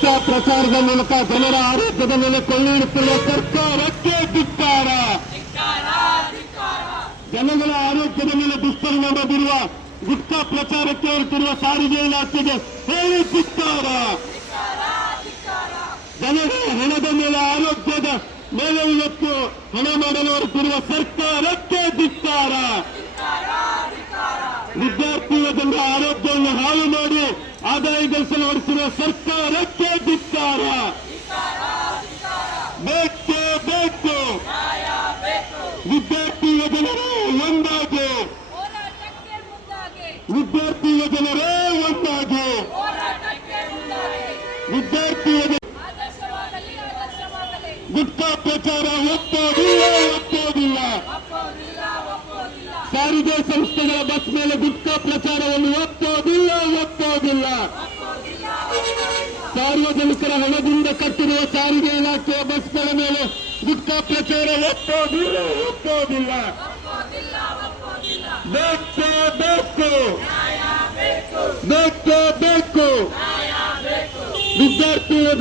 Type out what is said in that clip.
ಗುಪ್ತ ಪ್ರಚಾರದ ಮೂಲಕ ಜನರ ಆರೋಗ್ಯದ ಮೇಲೆ ಕೊಳ್ಳಿಡುತ್ತಿರುವ ಸರ್ಕಾರಕ್ಕೆ ಧಿಕ್ಕಾರ. ಜನಗಳ ಆರೋಗ್ಯದ ಮೇಲೆ ದುಷ್ಪರಿಣಾಮ ಬೀರುವ ಗುಪ್ತ ಪ್ರಚಾರಕ್ಕೆ ಹೊರಟಿರುವ ಸಾರಿಗೆ ಇಲಾಖೆಗೆ ಹೇಳಿ ಧಿಕ್ಕಾರ. ಜನರ ಹಣದ ಮೇಲೆ ಆರೋಗ್ಯದ ಮೇಲೆ ಇವತ್ತು ಹಣ ಮಾಡಲು ಹೊರಟಿರುವ ಸರ್ಕಾರಕ್ಕೆ ಧಿಕ್ಕಾರ. ವಿದ್ಯಾರ್ಥಿಗಳ ಆರೋಗ್ಯವನ್ನು ಹಾಳು ಮಾಡಿ ಆದಾಯ ಗಳಿಸಲು ಹೊರಟಿರುವ ಸರ್ಕಾರಕ್ಕೆ ಬೇಕೇ ಬೇಕು ವಿದ್ಯಾರ್ಥಿ ಯೋಜನರೇ ಒಂದಾಗಿ. ವಿದ್ಯಾರ್ಥಿ ಯೋಜನರೇ ಒಂದಾಗಿ. ಹೋರಾಟಕ್ಕೆ ಮುಂದಾಗಿ ವಿದ್ಯಾರ್ಥಿ ಯೋಜನೆ ಆದರ್ಶವಾಗಲಿ ಆದರ್ಶವಾಗಲಿ ಗುಪ್ತ ಪ್ರಚಾರ ಒಪ್ಪೋದಿಲ್ಲ ಒಪ್ಪೋದಿಲ್ಲ. ಸಾರಿಗೆ ಸಂಸ್ಥೆಗಳ ಬಸ್ ಮೇಲೆ ಗುಪ್ತ ಪ್ರಚಾರವನ್ನು ಒಪ್ಪೋದಿಲ್ಲ ಒಪ್ಪೋದಿಲ್ಲ. ಸಾರ್ವಜನಿಕರ ಹಣದಿಂದ ಕಟ್ಟಿರುವ ಸಾರಿಗೆ ಇಲಾಖೆಯ ಬಸ್ಗಳ ಮೇಲೆ ಗುಪ್ತ ಪ್ರಚಾರ ಒಪ್ಪೋದಿಲ್ಲ ಒಪ್ಪೋದಿಲ್ಲ. ಬೇಕು. ಬೇಕು. ಬೇಕು. ಬೇಕು ವಿದ್ಯಾರ್ಥಿಗಳ